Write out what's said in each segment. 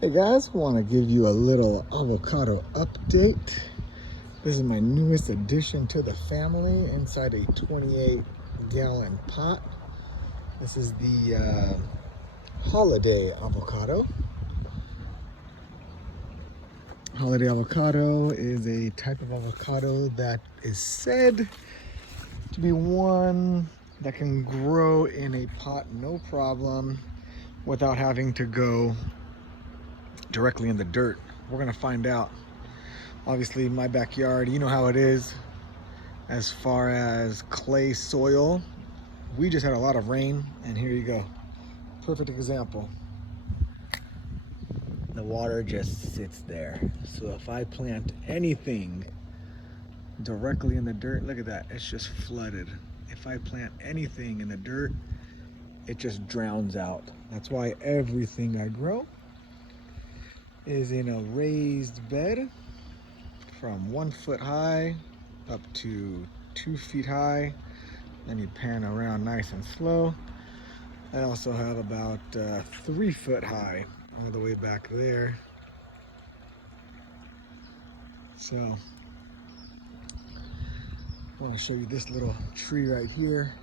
Hey guys, want to give you a little avocado update. This is my newest addition to the family inside a 28-gallon pot. This is the holiday avocado. Holiday avocado is a type of avocado that is said to be one that can grow in a pot no problem without having to go directly in the dirt. We're gonna find out. Obviously, my backyard, you know how it is as far as clay soil. We just had a lot of rain, and here you go. Perfect example. The water just sits there. So if I plant anything directly in the dirt, look at that, it's just flooded. If I plant anything in the dirt, it just drowns out. That's why everything I grow is in a raised bed from 1 foot high up to 2 feet high. Then you pan around nice and slow. I also have about 3 foot high all the way back there. So I want to show you this little tree right here.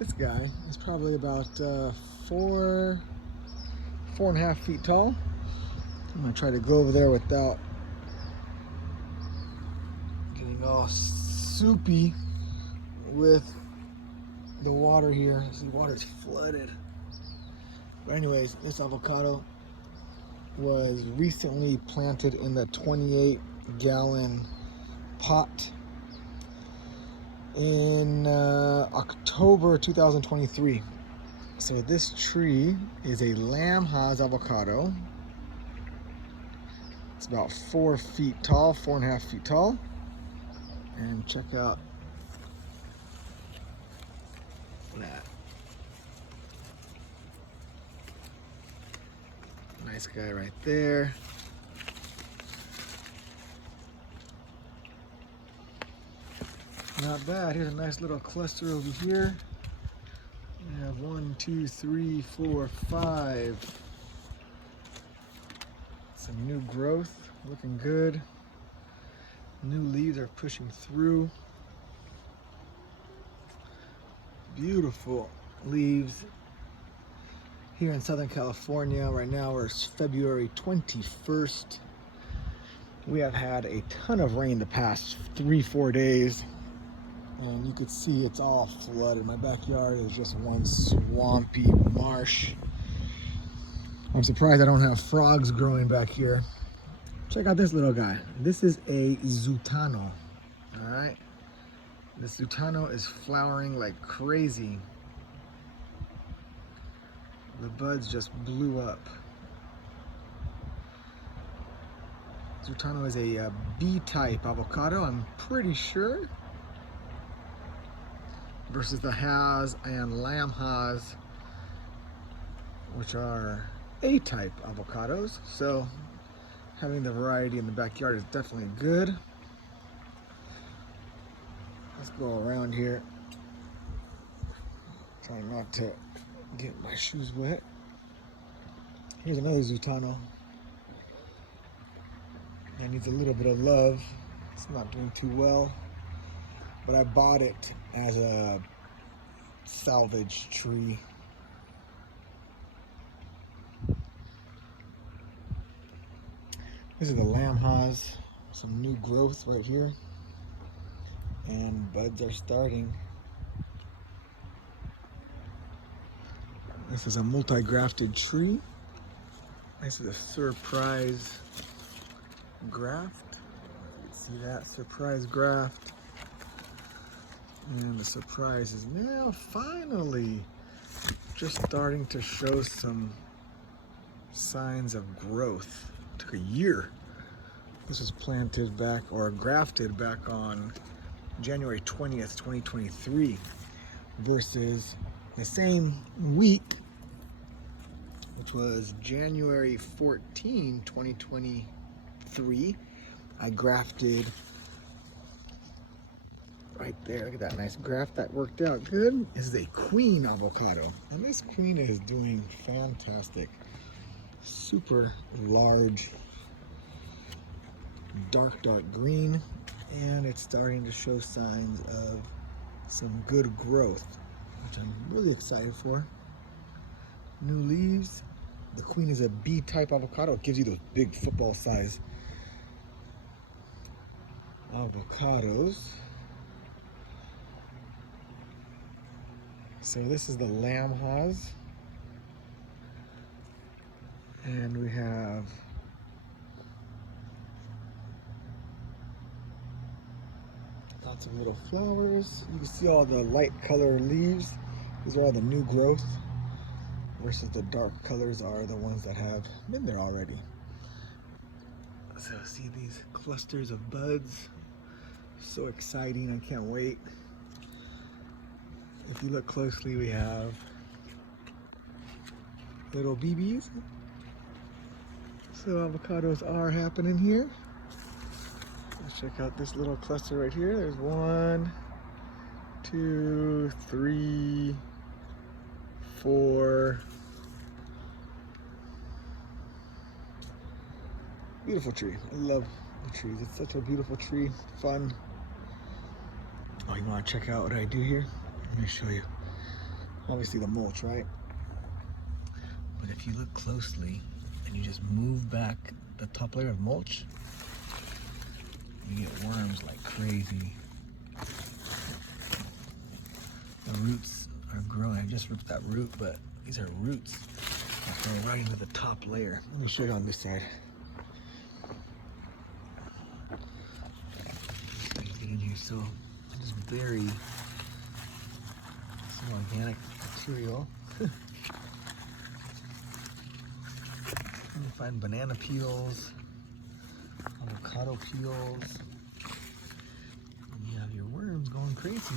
This guy is probably about 4.5 feet tall. I'm gonna try to go over there without getting all soupy with the water here. See, water's flooded. But anyways, this avocado was recently planted in the 28-gallon pot in October 2023. So this tree is a Lambos avocado. It's about 4 feet tall, 4.5 feet tall. And check out that. Nice guy right there. Not bad. Here's a nice little cluster over here. We have 1, 2, 3, 4, 5. Some new growth, looking good. New leaves are pushing through. Beautiful leaves. Here in Southern California, right now we're February 21st. We have had a ton of rain the past 3-4 days. And you could see it's all flooded. My backyard is just one swampy marsh. I'm surprised I don't have frogs growing back here. Check out this little guy. This is a Zutano, all right? This Zutano is flowering like crazy. The buds just blew up. Zutano is a B-type avocado, I'm pretty sure, versus the Hass and Lambos, which are A-type avocados. So having the variety in the backyard is definitely good. Let's go around here. Trying not to get my shoes wet. Here's another Zutano. That needs a little bit of love. It's not doing too well. But I bought it as a salvage tree. This is the Lambos. Some new growth right here. And buds are starting. This is a multi-grafted tree. This is a surprise graft. You can see that surprise graft. And the surprise is now finally just starting to show some signs of growth. It took a year. This was planted back or grafted back on January 20th, 2023 versus the same week, which was January 14, 2023. I grafted right there. Look at that nice graft. That worked out good. This is a queen avocado, and this queen is doing fantastic. super large, dark green, and it's starting to show signs of some good growth, which I'm really excited for. New leaves. The queen is a B-type avocado. It gives you those big football size avocados. So this is the Lambos. And we have lots of little flowers. You can see all the light color leaves. These are all the new growth, versus the dark colors are the ones that have been there already. So see these clusters of buds. So exciting, I can't wait. If you look closely, we have little Bbbs. So avocados are happening here. Let's check out this little cluster right here. There's 1, 2, 3, 4. Beautiful tree. I love the trees. It's such a beautiful tree. Fun. Oh, you want to check out what I do here? Let me show you. Obviously the mulch, right? But if you look closely and you just move back the top layer of mulch, you get worms like crazy. The roots are growing. I just ripped that root, but these are roots that go right into the top layer. Let me show you on this side. Get in here. So I just bury some organic material. You find banana peels, avocado peels, and you have your worms going crazy.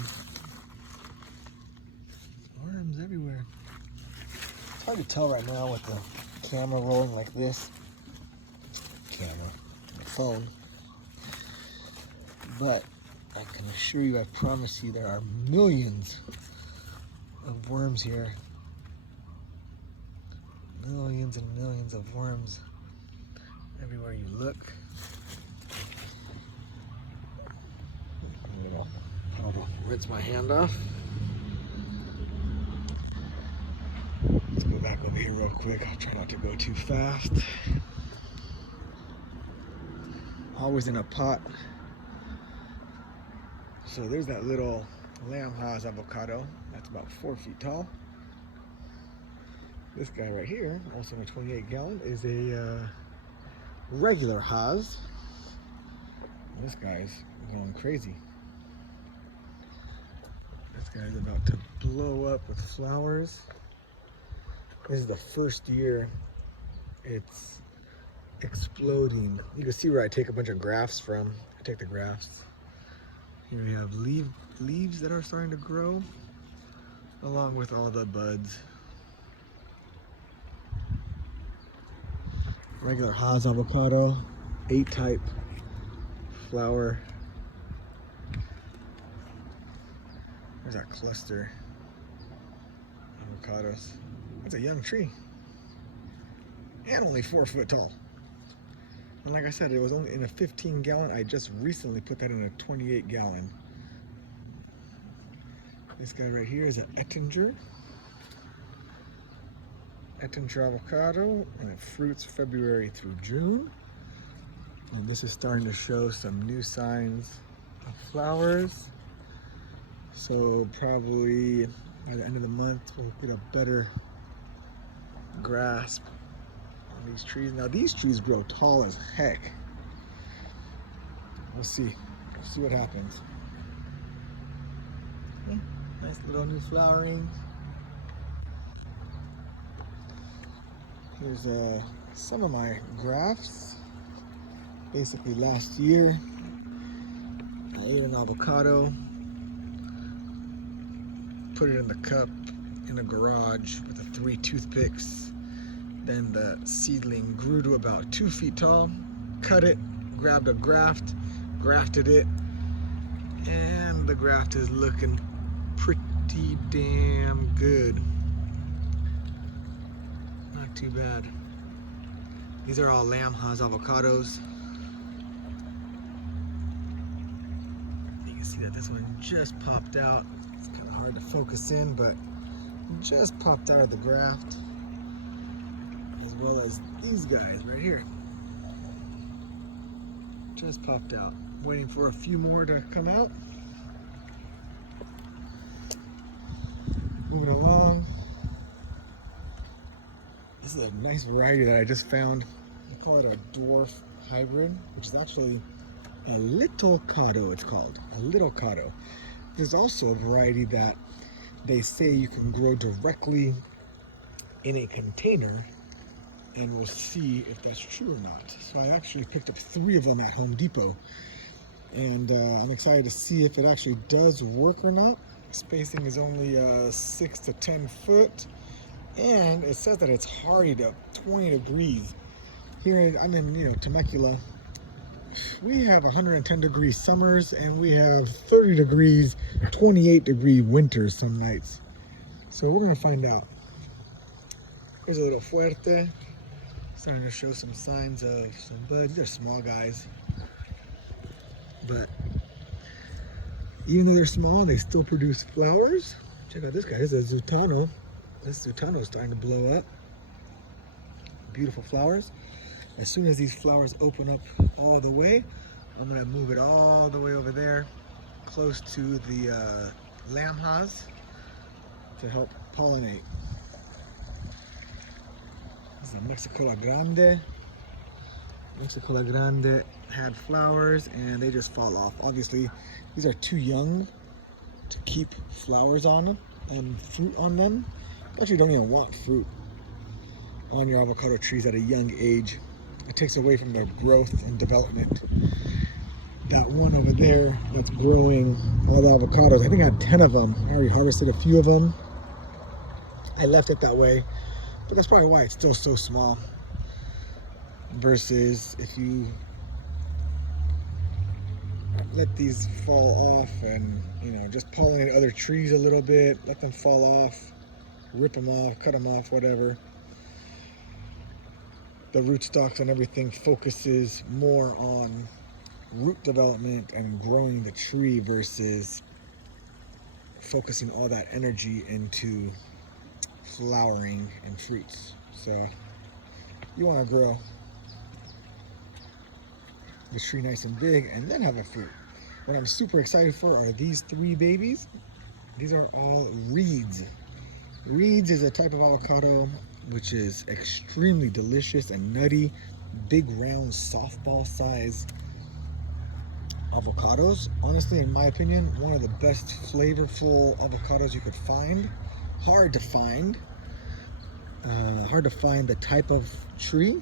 Worms everywhere. It's hard to tell right now with the camera rolling like this. The phone. But I can assure you, I promise you, there are millions of worms here. Millions and millions of worms everywhere you look. I'll rinse my hand off. Let's go back over here real quick. I'll try not to go too fast. Always in a pot. So there's that little Lambos avocado. That's about 4 feet tall. This guy right here, also in a 28 gallon, is a regular Haas. This guy's going crazy. This guy's about to blow up with flowers. This is the first year it's exploding. You can see where I take a bunch of grafts from. I take the grafts. Here we have leaves that are starting to grow, along with all the buds. Regular Haas avocado, 8 type flower. There's that cluster avocados. That's a young tree, and only 4 foot tall. And like I said, it was only in a 15 gallon. I just recently put that in a 28 gallon. This guy right here is an Ettinger avocado, and it fruits February through June. And this is starting to show some new signs of flowers. So probably by the end of the month, we'll get a better grasp on these trees. Now these trees grow tall as heck. We'll see. We'll see what happens. Okay. Nice little new flowering. Here's some of my grafts. Basically last year, I ate an avocado, put it in the cup in a garage with the 3 toothpicks. Then the seedling grew to about 2 feet tall, cut it, grabbed a graft, grafted it, and the graft is looking pretty damn good. Not too bad. These are all Lambos avocados. You can see that this one just popped out. It's kind of hard to focus in, but just popped out of the graft. As well as these guys right here. Just popped out. Waiting for a few more to come out. Moving along. This is a nice variety that I just found. They call it a dwarf hybrid, which is actually a little cado, it's called. A little cado. There's also a variety that they say you can grow directly in a container, and we'll see if that's true or not. So I actually picked up 3 of them at Home Depot, and I'm excited to see if it actually does work or not. Spacing is only 6 to 10 foot, and it says that it's hardy to 20 degrees. Here I'm in Temecula. We have 110 degree summers, and we have 30 degrees, 28 degree winters some nights. So we're gonna find out. Here's a little fuerte. Starting to show some signs of some buds. These are small guys, but even though they're small, they still produce flowers. Check out this guy. This is a Zutano. This Zutano is starting to blow up. Beautiful flowers. As soon as these flowers open up all the way, I'm gonna move it all the way over there, close to the Lamas, to help pollinate. This is a Mexicola Grande. Mexicola Grande had flowers and they just fall off. Obviously, these are too young to keep flowers on them and fruit on them. You actually don't even want fruit on your avocado trees at a young age. It takes away from their growth and development. That one over there that's growing all the avocados, I think I had 10 of them. I already harvested a few of them. I left it that way, but that's probably why it's still so small. Versus if you let these fall off and just pollinate other trees a little bit, let them fall off, rip them off, cut them off, whatever. The rootstocks and everything focuses more on root development and growing the tree versus focusing all that energy into flowering and fruits. So you want to grow the tree nice and big and then have a fruit. What I'm super excited for are these 3 babies. These are all reeds. Reeds is a type of avocado which is extremely delicious and nutty. Big round softball size avocados. Honestly, in my opinion, one of the best flavorful avocados you could find. Hard to find the type of tree.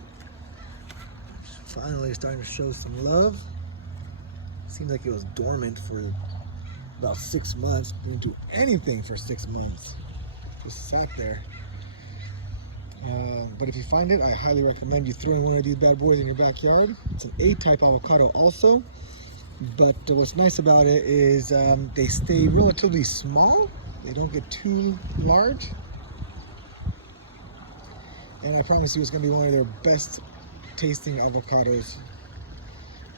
Finally starting to show some love. Seems like it was dormant for about 6 months. Didn't do anything for 6 months. Just sat there. But if you find it, I highly recommend you throwing one of these bad boys in your backyard. It's an A-type avocado also. But what's nice about it is they stay relatively small. They don't get too large. And I promise you it's going to be one of their best tasting avocados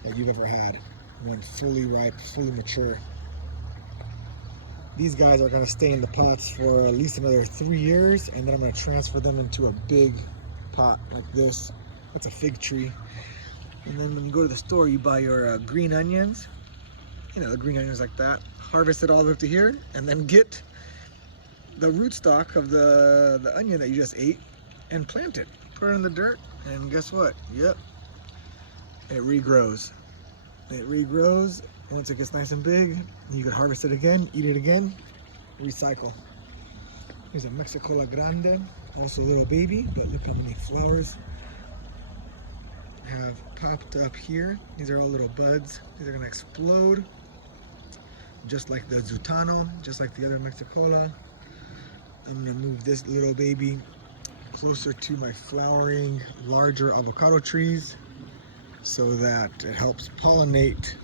that you've ever had when fully ripe, fully mature. These guys are going to stay in the pots for at least another 3 years, and then I'm going to transfer them into a big pot like this. That's a fig tree. And then when you go to the store, you buy your green onions, the green onions like that, harvest it all the way up to here, and then get the rootstock of the onion that you just ate and plant it. Put it in the dirt, and guess what? Yep, it regrows. It regrows. Once it gets nice and big, you can harvest it again, eat it again, recycle. Here's a Mexicola Grande, also a little baby, but look how many flowers have popped up here. These are all little buds. These are gonna explode, just like the Zutano, just like the other Mexicola. I'm gonna move this little baby closer to my flowering, larger avocado trees so that it helps pollinate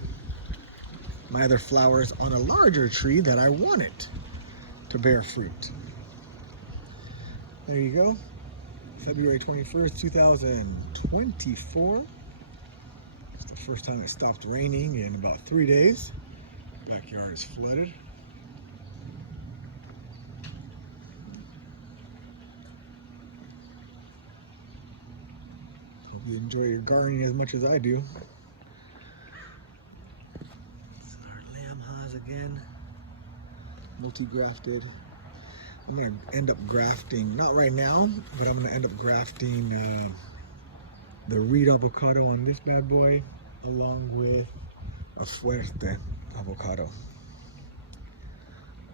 my other flowers on a larger tree that I want it to bear fruit. There you go. February 21st, 2024. It's the first time it stopped raining in about 3 days. Backyard is flooded. Hope you enjoy your gardening as much as I do. It's our Lamas again, multi-grafted. I'm going to end up grafting, not right now, but I'm going to end up grafting the reed avocado on this bad boy, along with a fuerte avocado.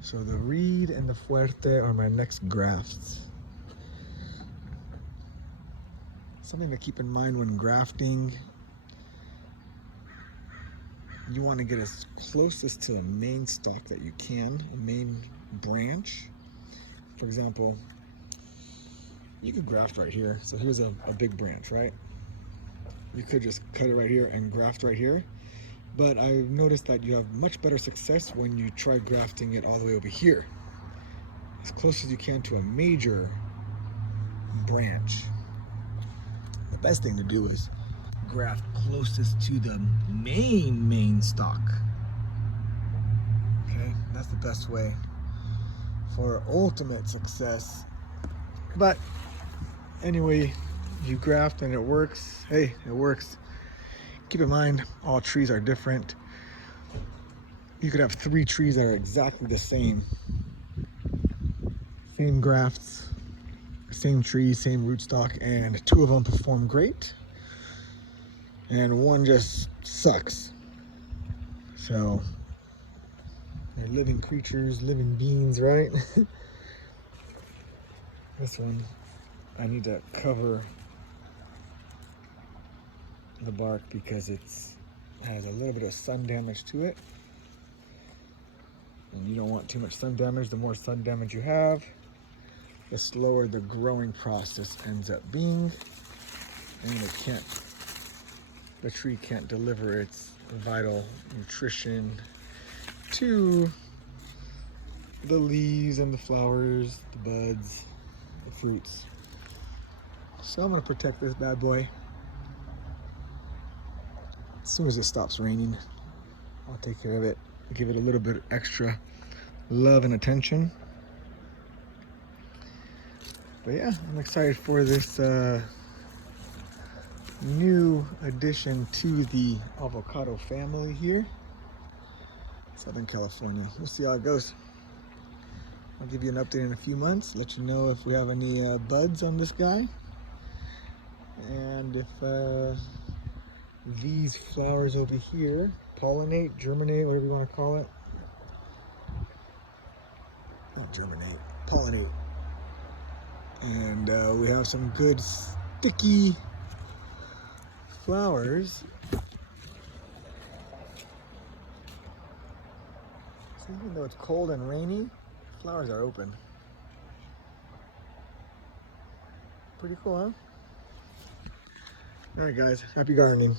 So the reed and the fuerte are my next grafts. Something to keep in mind when grafting, you want to get as closest to a main stalk that you can, a main branch. For example, you could graft right here. So here's a big branch, right? You could just cut it right here and graft right here. But I've noticed that you have much better success when you try grafting it all the way over here, as close as you can to a major branch. The best thing to do is graft closest to the main stalk. Okay, that's the best way for ultimate success. But anyway, you graft and it works. Hey, it works. Keep in mind, all trees are different. You could have 3 trees that are exactly the same. Same grafts, same tree, same rootstock, and 2 of them perform great, and 1 just sucks. So, they're living creatures, living beings, right? This one, I need to cover the bark because it has a little bit of sun damage to it. And you don't want too much sun damage. The more sun damage you have, the slower the growing process ends up being. And the tree can't deliver its vital nutrition to the leaves and the flowers, the buds, the fruits. So I'm gonna protect this bad boy. As soon as it stops raining, I'll take care of it, give it a little bit extra love and attention. But yeah, I'm excited for this new addition to the avocado family here, Southern California. We'll see how it goes. I'll give you an update in a few months, let you know if we have any buds on this guy, and if these flowers over here pollinate, germinate, whatever you want to call it. Not germinate, pollinate. And we have some good sticky flowers. So even though it's cold and rainy, flowers are open. Pretty cool, huh? All right, guys, happy gardening.